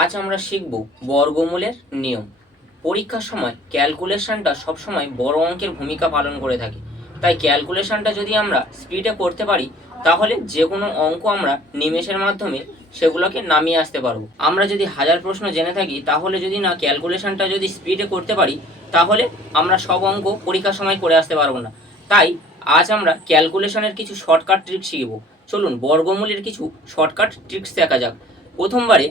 আজ আমরা শিখব বর্গমূলের নিয়ম। পরীক্ষার সময় ক্যালকুলেশনটা সবসময় বড় অঙ্কের ভূমিকা পালন করে থাকে, তাই ক্যালকুলেশনটা যদি আমরা স্পিডে করতে পারি তাহলে যে কোনো অঙ্ক আমরা নিমেষের মাধ্যমে সেগুলোকে নামিয়ে আসতে পারবো। আমরা যদি 1000 প্রশ্ন জেনে থাকি তাহলে যদি না ক্যালকুলেশনটা যদি স্পিডে করতে পারি তাহলে আমরা সব অঙ্ক পরীক্ষার সময় করে আসতে পারবো না। তাই আজ আমরা ক্যালকুলেশনের কিছু শর্টকাট ট্রিক্স শিখব। চলুন বর্গমূলের কিছু শর্টকাট ট্রিক্স দেখা যাক। প্রথমবারে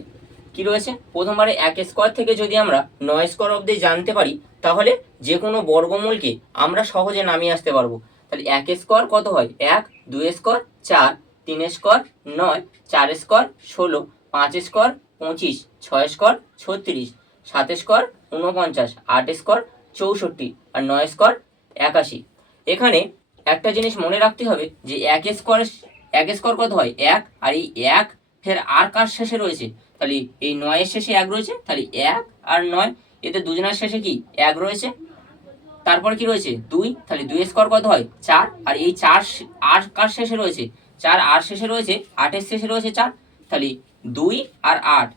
কি রয়েছে, প্রথমবারে 1 স্কোয়ার থেকে যদি আমরা 9 স্কোয়ার অবধি জানতে পারি তাহলে যে কোনো বর্গমূলকে আমরা সহজে নামিয়ে আসতে পারবো। তাহলে 1 স্কোয়ার কত হয় 1, 2 square 4, 3 square 9, 4 square 16, 5 square 25, 6 square 36, 7 square 49, 8 square 64 আর 9 স্কোয়ার 81। এখানে একটা জিনিস মনে রাখতে হবে যে 1 স্কোয়ার কত হয় 1, আর এই 1 ফের আর কার শেষে রয়েছে, তাহলে এই 9 শেষে 1 রয়েছে, তাহলে 1 আর 9 এতে দুজনের শেষে কি 1 রয়েছে। তারপর কি রয়েছে 2, তাহলে 2 স্কোয়ার কত হয় 4, আর এই 4 আর কার শেষে রয়েছে 4 আর শেষে রয়েছে 8 এর শেষে রয়েছে 4, তাহলে 2 আর 8।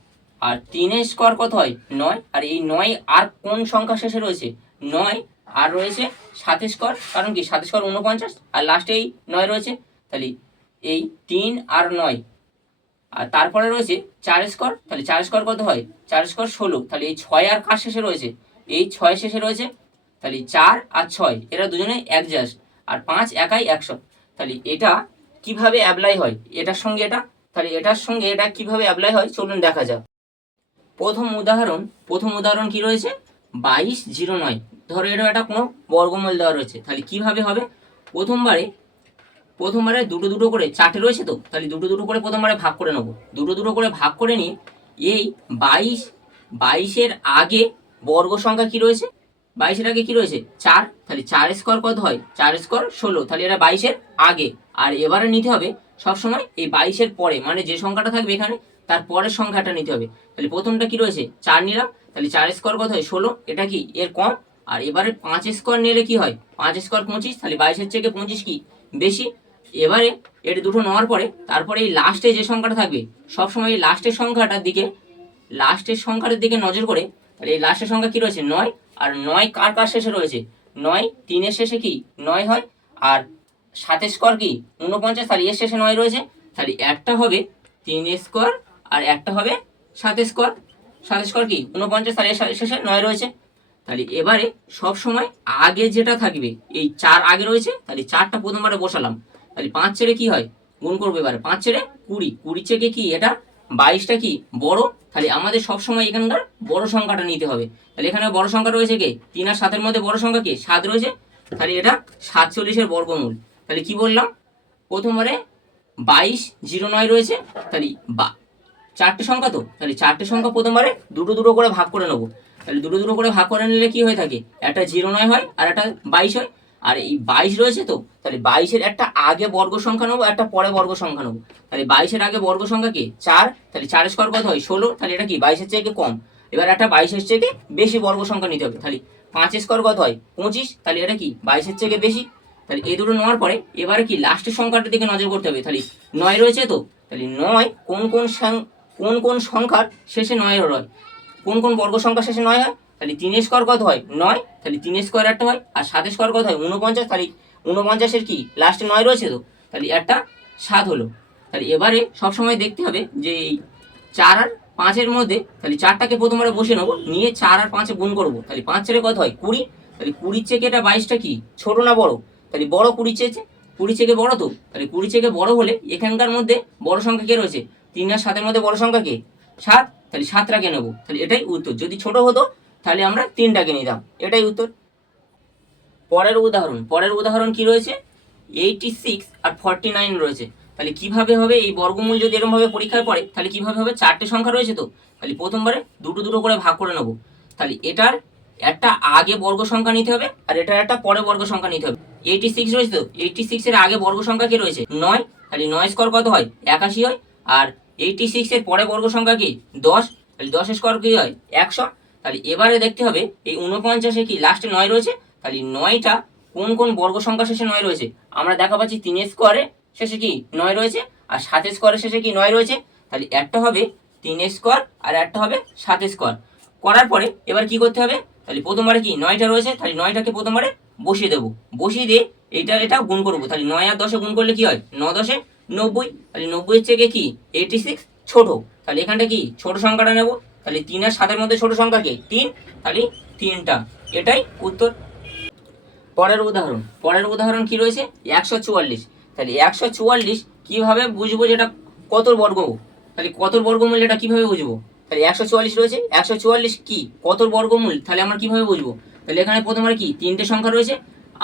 আর 3 স্কোয়ার কত হয় 9, আর এই 9 আর কোন সংখ্যা শেষে রয়েছে 9, আর রয়েছে 7 স্কোয়ার, কারণ কি 7 স্কোয়ার 49 আর লাস্টে এই 9 রয়েছে, তাহলে এই 3 আর 9। আর তারপরে রয়েছে 4 স্কোয়ার, তাহলে 4 স্কোয়ার কত হয় 4 স্কোয়ার 16, তাহলে এই 6 আর কার শেষে রয়েছে এই 6 শেষে রয়েছে, তাহলে 4 আর 6 এরা দুজনে অ্যাডজাস্ট, আর 5 একাই 100। তাহলে এটা কিভাবে অ্যাপ্লাই হয় এটার সঙ্গে এটা, তাহলে এটার সঙ্গে এটা কিভাবে অ্যাপ্লাই হয় চলুন দেখা যাক। প্রথম উদাহরণ কি রয়েছে 2209। ধরো এটা একটা কোনো বর্গমূল দেওয়া রয়েছে, তাহলে কিভাবে হবে প্রথমবারে দুটো দুটো করে 4টে রয়েছে, তো তাহলে দুটো দুটো করে প্রথমবারে ভাগ করে নেবো, দুটো দুটো করে ভাগ করে নিয়ে এই 22 আগে বর্গ সংখ্যা কি রয়েছে 22 আগে কি রয়েছে 4, তাহলে 4 স্কোয়ার কত হয় 4 স্কোয়ার 16, তাহলে এটা 22 আগে। আর এবারে নিতে হবে সবসময় এই 22 পরে, মানে যে সংখ্যাটা থাকবে এখানে তার পরের সংখ্যাটা নিতে হবে। তাহলে প্রথমটা কি রয়েছে 4 নিলাম, তাহলে 4 স্কোয়ার কত হয় 16, এটা কি এর কম। আর এবারে 5 স্কোয়ার নিলে কি হয় 5 স্কোয়ার 25, তাহলে 22 থেকে 25 কি বেশি। এবারে এটা দুটো নেওয়ার পরে তারপরে এই লাস্টে যে সংখ্যাটা থাকবে সবসময় এই লাস্টের সংখ্যাটার দিকে নজর করে, তাহলে এই লাস্টের সংখ্যা কি রয়েছে 9, আর 9 কার কার শেষে রয়েছে 9 3 এর শেষে কি 9 হয়, আর 7 স্কোয়ার কি 49, তাহলে এর শেষে 9 রয়েছে, তাহলে একটা হবে 3 স্কোয়ার আর একটা হবে 7 স্কোয়ার। 7 স্কোয়ার কি 49, তাহলে এর শেষে 9 রয়েছে। তাহলে এবারে সব সময় আগে যেটা থাকবে এই 4 আগে রয়েছে, তাহলে 4টা প্রথমবারে বসালাম, তাহলে 5 ছেড়ে কি হয় গুণ করবো, এবারে 5 ছেড়ে 20, 20 থেকে কি এটা 22টা কি বড়, তাহলে আমাদের সব সময় এখানকার বড় সংখ্যাটা নিতে হবে। তাহলে এখানে বড় সংখ্যা রয়েছে কে 3 আর 7 মধ্যে বড় সংখ্যা কি 7 রয়েছে, তাহলে এটা 47 বর্গমূল। তাহলে কি বললাম প্রথমবারে 2209 রয়েছে, তাহলে 4টে সংখ্যা, তো তাহলে 4টে সংখ্যা প্রথমবারে দুটো দুটো করে ভাগ করে নেবো, তাহলে দুটো দুটো করে ভাগ করে নিলে কি হয়ে থাকে একটা 09 হয় আর একটা 22 হয়। আর এই 22 রয়েছে, তো তাহলে 22 একটা আগে বর্গ সংখ্যা নেবো একটা পরে বর্গ সংখ্যা নেবো, তাহলে 22 আগে বর্গ সংখ্যা কি 4, তাহলে 4 স্কোয়ার কত হয় 16, তাহলে এটা কি 22 থেকে কম। এবার একটা 22 থেকে বেশি বর্গ সংখ্যা নিতে হবে, তাহলে 5 স্কোয়ার কত হয় 25, তাহলে এটা কি 22 থেকে বেশি। তাহলে এই দুটো নেওয়ার পরে এবারে কি লাস্টের সংখ্যাটার দিকে নজর করতে হবে, তাহলে 9 রয়েছে, তো তাহলে 9 কোন সংখ্যার শেষে 9 হয়, কোন বর্গ সংখ্যা শেষে 9 হয়, তাহলে 3 স্কোয়ার কত হয় 9, তাহলে 3 স্কোয়ার একটা হয়, আর 7 স্কোয়ার কত হয় 49, তাহলে 49 কি লাস্টে 9 রয়েছে, তো তাহলে একটা 7 হলো। তাহলে এবারে সবসময় দেখতে হবে যে এই 4 আর 5 মধ্যে, তাহলে 4টাকে প্রথমবারে বসে নেবো, নিয়ে 4 আর 5 গুণ করবো, তাহলে 5 ছেড়ে কত হয় 20, তাহলে 20 থেকে এটা 22টা কি ছোট না বড়, তাহলে বড় 20 থেকে বড়, তো তাহলে 20 থেকে বড় হলে এখানকার মধ্যে বড় সংখ্যা কে রয়েছে 3 আর 7 মধ্যে বড় সংখ্যা কে 7, তাহলে 7টাকে নেবো, তাহলে এটাই উত্তর। যদি ছোট হতো তাহলে আমরা 3টাকে নিতাম, এটাই উত্তর। পরের উদাহরণ কি রয়েছে 86 আর 49 রয়েছে, তাহলে কিভাবে হবে এই বর্গমূল যদি এরকম ভাবে পরীক্ষায় পড়ে তাহলে কিভাবে হবে 4টে সংখ্যা রয়েছে, তো তাহলে প্রথমবারে দুটো দুটো করে ভাগ করে নেবো, তাহলে এটার একটা আগে বর্গ সংখ্যা নিতে হবে আর এটার একটা পরে বর্গ সংখ্যা নিতে হবে। 86 রয়েছে, তো 86 আগে বর্গ সংখ্যা কি রয়েছে 9, তাহলে 9 স্কোয়ার কত হয় 81 হয়, আর 86 পরে বর্গ সংখ্যা কি 10, তাহলে 10 স্কোয়ার কি হয় 100। তাহলে এবারে দেখতে হবে এই 49 কি লাস্টে 9 রয়েছে, তাহলে 9টা কোন বর্গ সংখ্যা শেষে 9 রয়েছে, আমরা দেখা পাচ্ছি 3 স্কোয়ারে শেষে কি 9 রয়েছে, আর 7 স্কোয়ারের শেষে কি 9 রয়েছে, তাহলে একটা হবে 3 স্কোয়ার আর একটা হবে 7 স্কোয়ার। করার পরে এবার কি করতে হবে, তাহলে প্রথমবারে কি 9টা রয়েছে, তাহলে 9টাকে প্রথমবারে বসিয়ে দেবো, বসিয়ে দিয়ে এটা গুণ করবো। তাহলে 9 আর 10 গুণ করলে কি হয়, 9 10 90, তাহলে 90 থেকে কি 86 ছোট, তাহলে এখানটা কি ছোট সংখ্যাটা নেব। তাহলে 3 আর 7-এর মধ্যে ছোট সংখ্যা কি 3, তাহলে 3টা, এটাই উত্তর। পরের উদাহরণ কি রয়েছে 144। তাহলে 144 কিভাবে বুঝবো যেটা কত বর্গ, তাহলে কত বর্গমূল এটা কিভাবে বুঝবো। তাহলে 144 রয়েছে, 144 কি কত বর্গমূল, তাহলে আমরা কিভাবে বুঝবো। তাহলে এখানে প্রথমে কি 3টে সংখ্যা রয়েছে,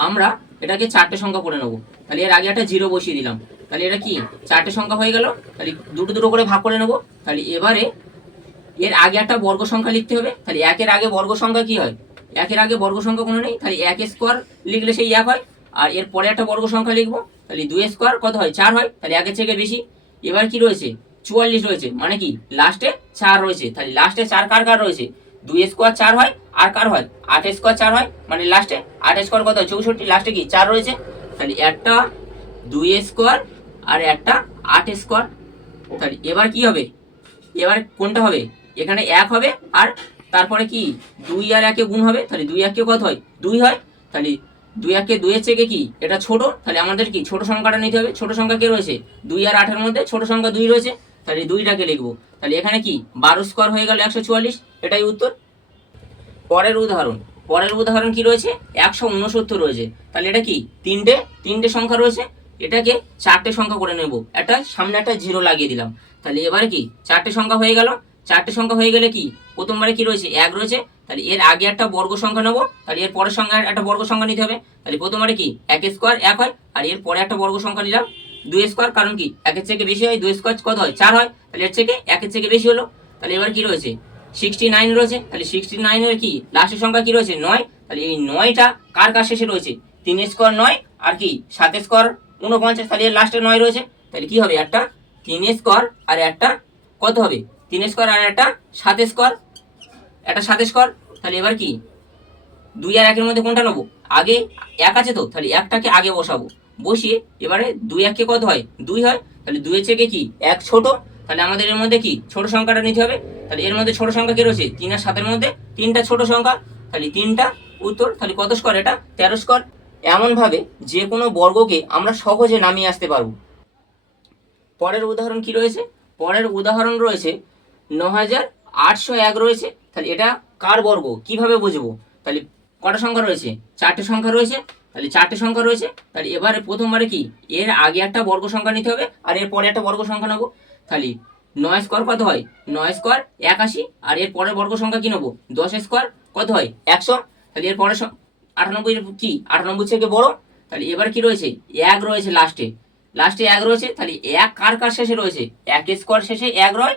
আমরা এটাকে 4টে সংখ্যা করে নেবো। তাহলে এর আগে একটা 0 বসিয়ে দিলাম, তাহলে এটা কি 4টে সংখ্যা হয়ে গেল। তাহলে দুটো দুটো করে ভাগ করে নেবো। তাহলে এবারে এর আগে একটা বর্গ সংখ্যা লিখতে হবে। তাহলে 1-এর আগে বর্গ সংখ্যা কি হয়, 1-এর আগে বর্গ সংখ্যা কোনো নেই, তাহলে 1 স্কোয়ার লিখলে সেই 1 হয়। আর এর পরে একটা বর্গ সংখ্যা লিখবো, তাহলে 2 স্কোয়ার কত হয় 4 হয়, তাহলে 1-এর থেকে বেশি। এবার কি রয়েছে 44 রয়েছে, মানে কি লাস্টে 4 রয়েছে, তাহলে লাস্টে 4 কার কার রয়েছে, 2 স্কোয়ার 4 হয়, আর কার হয় 8 স্কোয়ার 4 হয়, মানে লাস্টে 8 স্কোয়ার কত হয় 64, লাস্টে কি 4 রয়েছে। তাহলে একটা 2 স্কোয়ার আর একটা 8 স্কোয়ার। তাহলে এবার কি হবে, এবার কোনটা হবে, এখানে 1 হবে, আর তারপরে কি 2 আর 1 গুণ হবে, তাহলে 2 1 কত হয় 2 হয়। তাহলে 2 1 2 এর থেকে কি এটা ছোট, তাহলে আমাদের কি ছোট সংখ্যাটা নিতে হবে। ছোট সংখ্যা কে রয়েছে 2 আর 8-এর মধ্যে ছোট সংখ্যা 2 রয়েছে, তাহলে 2টাকে লিখবো। তাহলে এখানে কি 12 স্কোয়ার হয়ে গেল 144, এটাই উত্তর। পরের উদাহরণ কি রয়েছে 169 রয়েছে। তাহলে এটা কি তিনটে সংখ্যা রয়েছে, এটাকে 4টে সংখ্যা করে নেব, একটা সামনে একটা 0 লাগিয়ে দিলাম। তাহলে এবারে কি 4টে সংখ্যা হয়ে গেল। 4টে সংখ্যা হয়ে গেলে কি প্রথমবারে কি রয়েছে 1 রয়েছে, তাহলে এর আগে একটা বর্গ সংখ্যা নেবো, তাহলে এর পরের সংখ্যা একটা বর্গ সংখ্যা নিতে হবে। তাহলে প্রথমবারে কি 1 স্কোয়ার 1 হয়, আর এর পরে একটা বর্গ সংখ্যা নিলাম 2 স্কোয়ার, কারণ কি 1-এর থেকে বেশি হয়, 2 স্কোয়ার কত হয় 4 হয়, তাহলে এর থেকে 1-এর থেকে বেশি হলো। তাহলে এবার কি রয়েছে 69 রয়েছে, তাহলে 69-এর কি লাস্টের সংখ্যা কি রয়েছে 9, তাহলে এই 9টা কার কার শেষে রয়েছে 3 স্কোয়ার 9 আর কি 7 স্কোয়ার 49, তাহলে এর লাস্টে 9 রয়েছে। তাহলে কি হবে একটা 3 স্কোয়ার আর একটা কত হবে 3 স্কোয়ার আর একটা 7 স্কোয়ার, একটা 7 স্কোয়ার। তাহলে এবার কি 2 আর 1-এর মধ্যে কোনটা নেবো, আগে 1 আছে তো, তাহলে 1টাকে আগে বসাবো, বসিয়ে এবারে 2 1 কত হয় 2 হয়, তাহলে 2 এর থেকে কি 1 ছোট, তাহলে আমাদের এর মধ্যে কি ছোট সংখ্যাটা নিতে হবে। তাহলে এর মধ্যে ছোট সংখ্যা কি রয়েছে 3 আর 7-এর মধ্যে 3টা ছোট সংখ্যা, তাহলে 3টা উত্তর। তাহলে কত স্কোয়ার, এটা 13 স্কোয়ার। এমনভাবে যে কোনো বর্গকে আমরা সহজে নামিয়ে আসতে পারবো। পরের উদাহরণ কি রয়েছে, পরের উদাহরণ রয়েছে 9801 রয়েছে। তাহলে এটা কার বর্গ কিভাবে বুঝবো, তাহলে কটা সংখ্যা রয়েছে 4টে সংখ্যা রয়েছে, তাহলে 4টে সংখ্যা রয়েছে। তাহলে এবারে প্রথমবারে কি এর আগে একটা বর্গ সংখ্যা নিতে হবে, আর এর পরে একটা বর্গ সংখ্যা নেবো। তাহলে 9 স্কোয়ার কত হয় 9 স্কোয়ার 81, আর এর পরের বর্গ সংখ্যা কি নেবো 10 স্কোয়ার কত হয় 100, তাহলে এর পরে 98 কি 98 থেকে বড়। তাহলে এবার কি রয়েছে 1 রয়েছে লাস্টে 1 রয়েছে, তাহলে 1 কার কার শেষে রয়েছে 1 স্কোয়ার শেষে 1 রয়,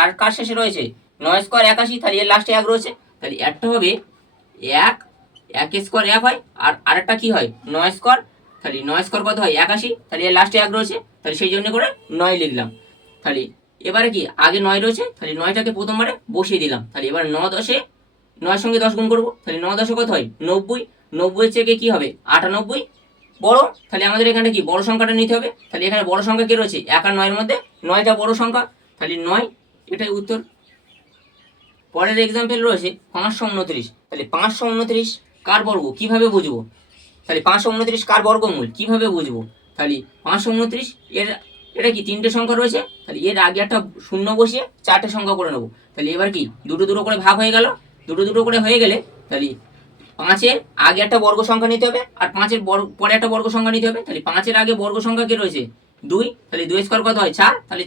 আর কার শেষে রয়েছে 9 স্কোয়ার 81, তাহলে এর লাস্টে 1 রয়েছে। তাহলে একটা হবে 1 স্কোয়ার 1 হয়, আর আরেকটা কি হয় 9 স্কোয়ার, তাহলে 9 স্কোয়ার কত হয় 81, তাহলে এর লাস্টে 1 রয়েছে, তাহলে সেই জন্য করে 9 লিখলাম। তাহলে এবারে কি আগে 9 রয়েছে, তাহলে 9টাকে প্রথমবারে বসিয়ে দিলাম। তাহলে এবার 9 10-এ 9 সঙ্গে 10 গুণ করবো, তাহলে 9 10 কত হয় 90, 90 থেকে কি হবে 98 বড়, তাহলে আমাদের এখানে কি বড় সংখ্যাটা নিতে হবে। তাহলে এখানে বড় সংখ্যা কি রয়েছে 1 আর 9-এর মধ্যে 9টা বড় সংখ্যা, তাহলে 9, এটাই উত্তর। পরের এক্সাম্পল রয়েছে 529। তাহলে 529 কার বর্গ কিভাবে বুঝবো, তাহলে 529 কার বর্গমূল কিভাবে বুঝবো। তাহলে 529 এর এটা কি 3টে সংখ্যা রয়েছে, তাহলে এর আগে একটা শূন্য বসিয়ে 4টে সংখ্যা করে নেবো। তাহলে এবার কি দুটো দুটো করে ভাগ হয়ে গেল, দুটো দুটো করে হয়ে গেলে তাহলে 5-এর আগে একটা বর্গ সংখ্যা নিতে হবে, আর 5-এর পরে একটা বর্গ সংখ্যা নিতে হবে। তাহলে 5-এর আগে বর্গ সংখ্যা কি রয়েছে 2, তাহলে 2 স্কোয়ার কত হয় 4, তাহলে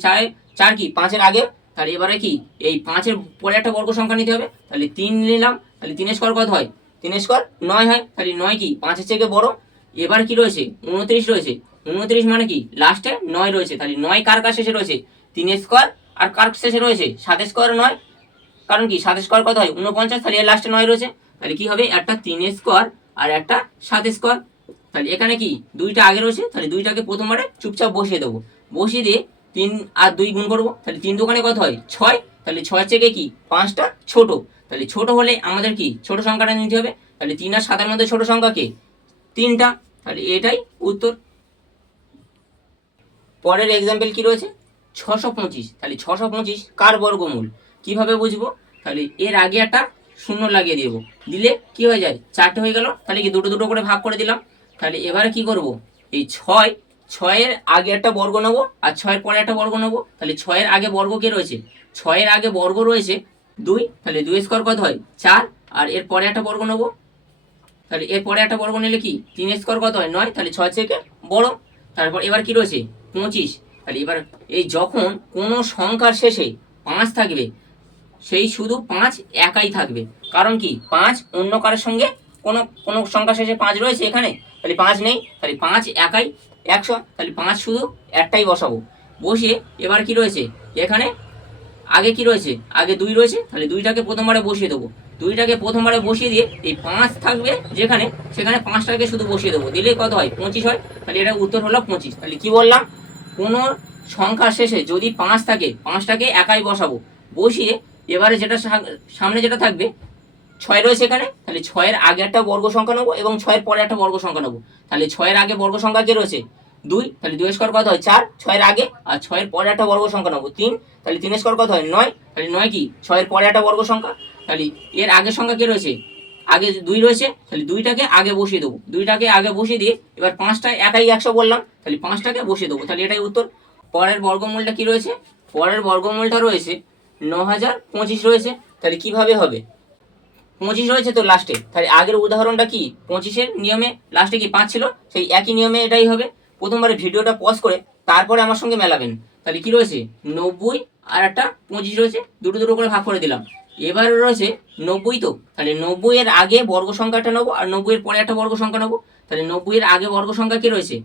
4 কি 5-এর আগে, তাহলে এবারে কি এই 5-এর পরে একটা বর্গ সংখ্যা নিতে হবে। তাহলে 3 নিলাম, তাহলে 3 স্কোয়ার কত হয় 3 স্কোয়ার 9 হয়, তাহলে 9 কি 5-এর থেকে বড়। এবার কি রয়েছে 29 রয়েছে, 29 মানে কি লাস্টে 9 রয়েছে, তাহলে 9 কার কার শেষে রয়েছে 3 স্কোয়ার, আর কার শেষে রয়েছে 7 স্কোয়ার 9, কারণ কি 7 স্কোয়ার কত হয় 49, তাহলে এর লাস্টে 9 রয়েছে। তাহলে কি হবে একটা 3 স্কোয়ার আর একটা 7 স্কোয়ার। তাহলে এখানে কি 2টা আগে রয়েছে, তাহলে 2টাকে প্রথমবারে চুপচাপ বসিয়ে দেবো, বসিয়ে দিয়ে 3 আর 2 গুণ করবো, তাহলে 3 দোকানে কত হয় 6, তাহলে 6 থেকে কি 5টা ছোট, তাহলে ছোট হলে আমাদের কি ছোট সংখ্যাটা নিতে হবে। তাহলে 3 আর 7-এর মধ্যে ছোট সংখ্যা কে 3টা, তাহলে এটাই উত্তর। পরের এক্সাম্পল কি রয়েছে 625, তাহলে 625 কার বর্গমূল কিভাবে বুঝবো? তাহলে এর আগে একটা শূন্য লাগিয়ে দেব, দিলে কি হয়ে যায়, 4টে হয়ে গেল। তাহলে কি দুটো দুটো করে ভাগ করে দিলাম। তাহলে এবারে কি করব, এই 6 আগে একটা বর্গ নেবো আর 6-এর পরে একটা বর্গ নেবো। তাহলে 6-এর আগে বর্গ কে রয়েছে, 6-এর আগে বর্গ রয়েছে 2, তাহলে 2 স্কোয়ার কত হয় 4, আর এর পরে একটা বর্গ নেবো। তাহলে এর পরে একটা বর্গ নিলে কি 3 স্কোয়ার কত হয় 9, তাহলে 6 থেকে বড়। তারপর এবার কি রয়েছে 25। তাহলে এবার এই যখন কোনো সংখ্যার শেষে 5 থাকবে, সেই শুধু 5 একাই থাকবে। কারণ কি 5 অন্য কারোর সঙ্গে কোনো কোনো সংখ্যার শেষে 5 রয়েছে এখানে, তাহলে 5 নেই, তাহলে 5 একাই 100, তাহলে 5 শুধু একটাই বসাবো। বসিয়ে এবার কি রয়েছে এখানে, আগে কি রয়েছে, আগে 2 রয়েছে, তাহলে 2টাকে প্রথমবারে বসিয়ে দেবো। 2টাকে প্রথমবারে বসিয়ে দিয়ে এই 5 থাকবে যেখানে, সেখানে 5টাকে শুধু বসিয়ে দেবো, দিলে কত হয় 25 হয়। তাহলে এটা উত্তর হলো 25। তাহলে কি বললাম, কোনো সংখ্যার শেষে যদি 5 থাকে, 5টাকে একাই বসাবো, বসিয়ে এবারে যেটা সামনে যেটা থাকবে 6 রয়েছে এখানে, তাহলে 6-এর আগে একটা বর্গ সংখ্যা নেবো এবং 6-এর পরে একটা বর্গ সংখ্যা নেবো। তাহলে 6-এর আগে বর্গ সংখ্যা কে রয়েছে 2, তাহলে 2 স্কোয়ার কত হয় 4 6-এর আগে, আর 6-এর পরে একটা বর্গ সংখ্যা নেবো 3, তাহলে 3 স্কোয়ার কত হয় 9, তাহলে 9 কি 6-এর পরে একটা বর্গ সংখ্যা। তাহলে এর আগের সংখ্যা কে রয়েছে, আগে 2 রয়েছে, তাহলে 2টাকে আগে বসিয়ে দেবো। 2টাকে আগে বসিয়ে দিয়ে এবার 5টা একাই 100 বললাম, তাহলে 5টাকে বসিয়ে দেবো। তাহলে এটাই উত্তর। পরের বর্গমূলটা কি রয়েছে, পরের বর্গমূলটা রয়েছে 9025 রয়েছে। তাহলে কিভাবে হবে, 25 রয়েছে তো লাস্টে, তাহলে আগের উদাহরণটা কি 25-এর নিয়মে লাস্টে কি 5 ছিল, সেই একই নিয়মে এটাই হবে। প্রথমবারে ভিডিওটা পজ করে তারপরে আমার সঙ্গে মেলাবেন। তাহলে কি রয়েছে 90 আর একটা 25 রয়েছে, দুটো দুটো করে ভাগ করে দিলাম। এবারে রয়েছে 90, তো তাহলে 90-এর আগে বর্গ সংখ্যাটা নেবো আর 90-এর পরে একটা বর্গ সংখ্যা নেবো। তাহলে 90-এর আগে বর্গ সংখ্যা কি রয়েছে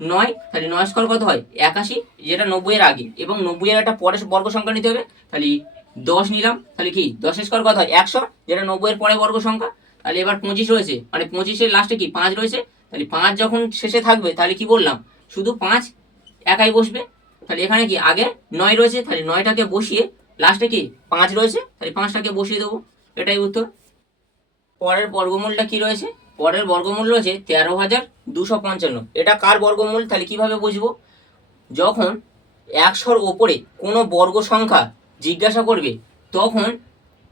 9, তাহলে 9 স্কোয়ার কত হয় 81, যেটা 90-এর আগে, এবং 90-এর একটা পরে বর্গ সংখ্যা নিতে হবে। তাহলে 10 নিলাম, তাহলে কি 10 স্কোয়ার কত হয় 100, যেটা 90-এর পরে বর্গ সংখ্যা। তাহলে এবার 25 রয়েছে, মানে 25-এর লাস্টে কি 5 রয়েছে, তাহলে 5 যখন শেষে থাকবে, তাহলে কি বললাম শুধু 5 একাই বসবে। তাহলে এখানে কি আগে 9 রয়েছে, তাহলে 9টাকে বসিয়ে লাস্টে কি 5 রয়েছে, তাহলে 5টাকে বসিয়ে দেবো, এটাই উত্তর। পরের বর্গমূলটা কি রয়েছে, পরের বর্গমূল রয়েছে 13,255। এটা কার বর্গমূল, তাহলে কিভাবে বুঝবো, যখন 100-র ওপরে কোনো বর্গ সংখ্যা জিজ্ঞাসা করবে, তখন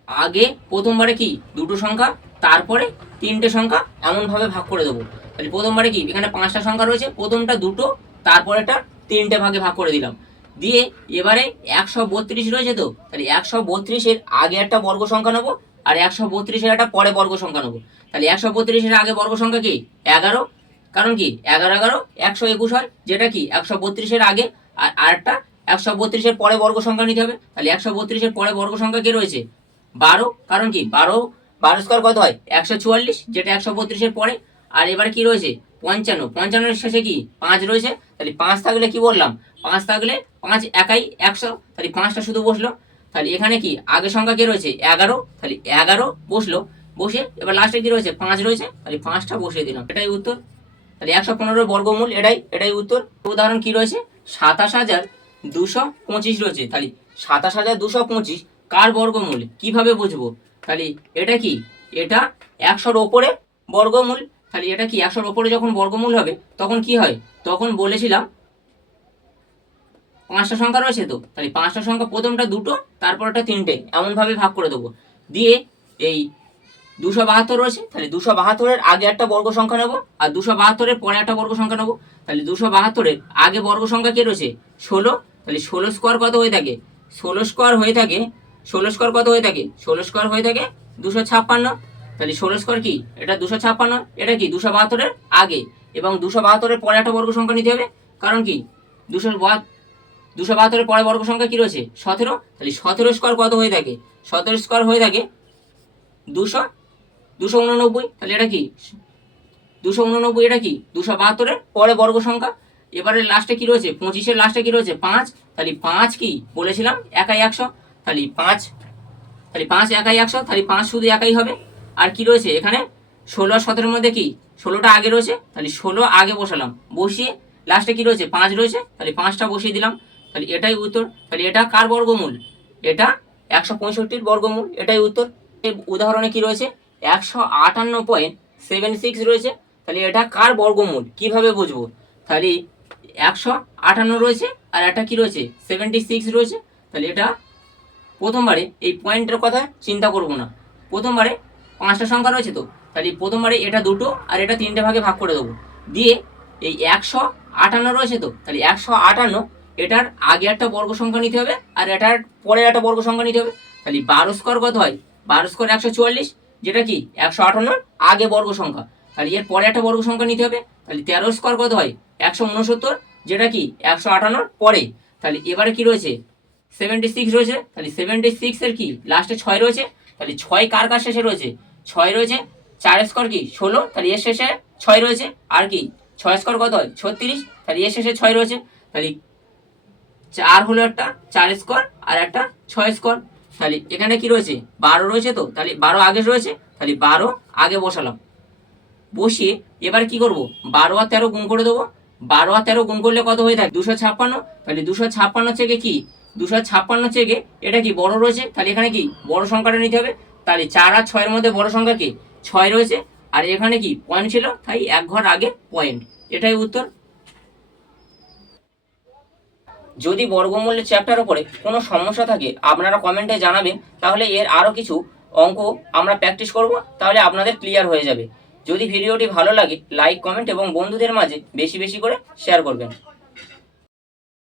আগে প্রথমবারে কি দুটো সংখ্যা, তারপরে 3টে সংখ্যা, এমনভাবে ভাগ করে দেবো। তাহলে প্রথমবারে কি এখানে 5টা সংখ্যা রয়েছে, প্রথমটা দুটো, তারপরেটা 3টে ভাগে ভাগ করে দিলাম। দিয়ে এবারে 132 রয়েছে, তো তাহলে 132-এর আগে একটা বর্গ সংখ্যা নেবো আর 132-এর একটা পরে বর্গ সংখ্যা নেবো। তাহলে 132-এর আগে বর্গ সংখ্যা কি 11, কারণ কি 11 11 121 হয়, যেটা কি 132-এর আগে, আর আরেকটা 132-এর পরে বর্গ সংখ্যা নিতে হবে। তাহলে 132-এর পরে বর্গ সংখ্যা কে রয়েছে 12, কারণ কি 12 স্কোয়ার কত হয় 144, যেটা 132-এর পরে। আর এবার কি রয়েছে 55, 55-এর শেষে কি 5 রয়েছে, তাহলে 5 থাকলে কি বললাম, 5 থাকলে 5 একাই 100, তাহলে 5টা শুধু বসলো। তাহলে এখানে কি আগের সংখ্যা কে রয়েছে 11, তাহলে 11 বসলো, বসে এবার লাস্টে কি রয়েছে 5 রয়েছে, তাহলে 5টা বসিয়ে দিলাম, এটাই উত্তর। তাহলে 115 বর্গমূল, এটাই উত্তর। উদাহরণ কি রয়েছে 27,225 রয়েছে। তাহলে 27,225 কার বর্গমূল কিভাবে বুঝবো, তাহলে এটা কি, এটা 100-র ওপরে বর্গমূল। তাহলে এটা কি 100-র ওপরে যখন বর্গমূল হবে, তখন কি হয়, তখন বলেছিলাম 5টা সংখ্যা রয়েছে, তো তাহলে 5টা সংখ্যা প্রথমটা দুটো, তারপরটা 3টে, এমনভাবে ভাগ করে দেবো। দিয়ে এই 272 রয়েছে, তাহলে 272-এর আগে একটা বর্গ সংখ্যা নেবো আর 272-এর পরে একটা বর্গ সংখ্যা নেবো। তাহলে 272-এর আগে বর্গ সংখ্যা কে রয়েছে 16, তাহলে 16 স্কোয়ার কত হয়ে থাকে 16 স্কোয়ার হয়ে থাকে 16 স্কোয়ার কত হয়ে থাকে 16 স্কোয়ার হয়ে থাকে 256। তাহলে 16 স্কোয়ার কি এটা 256, এটা কি 272-এর আগে, এবং 272-এর পরে একটা বর্গ সংখ্যা নিতে হবে। কারণ কি 272-এর পরে বর্গ সংখ্যা কি রয়েছে 17, তাহলে 17 স্কোয়ার কত হয়ে থাকে 17 স্কোয়ার হয়ে থাকে 289। তাহলে এটা কি 289, এটা কি 272-এর পরে বর্গ সংখ্যা। এবারে লাস্টে কি রয়েছে 25-এর লাস্টে কি রয়েছে 5, তাহলে 5 কি বলেছিলাম একাই 100, তাহলে 5 একাই 100, তাহলে 5 শুধু একাই হবে। আর কি রয়েছে এখানে 16 আর 17-এর মধ্যে কি 16টা আগে রয়েছে, তাহলে 16 আগে বসালাম, বসিয়ে লাস্টে কি রয়েছে 5 রয়েছে, তাহলে 5টা বসিয়ে দিলাম। তাহলে এটাই উত্তর। তাহলে এটা কার বর্গমূল, এটা 165-র বর্গমূল, এটাই উত্তর। এই উদাহরণে কি রয়েছে 158.76 রয়েছে। তাহলে এটা কার বর্গমূল কিভাবে বুঝবো, তাহলে 158 রয়েছে আর একটা কি রয়েছে 76 রয়েছে। তাহলে এটা প্রথমবারে এই পয়েন্টের কথা চিন্তা করব না, প্রথমবারে 5টা সংখ্যা রয়েছে তো, তাহলে প্রথমবারে এটা দুটো আর এটা 3টে ভাগে ভাগ করে দেবো। দিয়ে এই 158 রয়েছে তো, তাহলে 158 এটার আগে একটা বর্গ সংখ্যা নিতে হবে আর এটার পরে একটা বর্গ সংখ্যা নিতে হবে। তাহলে 12 স্কোয়ার কত হয়, 12 স্কোয়ার 144, যেটা কি 158 আগে বর্গ সংখ্যা। তাহলে এর পরে একটা বর্গ সংখ্যা নিতে হবে। তাহলে 13 স্কোয়ার কত হয়, 169, যেটা কি 158 পরে। তাহলে এবারে কি রয়েছে 76 রয়েছে। তাহলে 76 এর কি লাস্টে 6 রয়েছে। তাহলে 6 কার কার শেষে রয়েছে, 6 রয়েছে। 4 স্কোয়ার কি 16, তাহলে এর শেষে 6 রয়েছে। আর কি 6 স্কোয়ার কত হয় 36, তাহলে এর শেষে 6 রয়েছে। তাহলে 4 হলো একটা 4 স্কোয়ার আর একটা 6 স্কোয়ার। তাহলে এখানে কি রয়েছে 12 রয়েছে তো, তাহলে 12 আগে রয়েছে, তাহলে 12 আগে বসালাম। বসিয়ে এবার কি করব, 12 আর 13 গুণ করে দেবো। 12 আর 13 গুণ করলে কত হয়ে থাকে 256। তাহলে 256 থেকে কি 256 থেকে এটা কি বড় রয়েছে, তাহলে এখানে কি বড় সংখ্যাটা নিতে হবে। তাহলে 4 আর 6 এর মধ্যে বড় সংখ্যা কি 6 রয়েছে, আর এখানে কি পয়েন্ট ছিল, তাই এক ঘর আগে পয়েন্ট। এটাই উত্তর। যদি বর্গমূলের চ্যাপ্টার উপরে কোনো সমস্যা থাকে আপনারা কমেন্টে জানাবেন, তাহলে এর আরও কিছু অঙ্ক আমরা প্র্যাকটিস করব, তাহলে আপনাদের ক্লিয়ার হয়ে যাবে। যদি ভিডিওটি ভালো লাগে লাইক, কমেন্ট এবং বন্ধুদের মাঝে বেশি বেশি করে শেয়ার করবেন।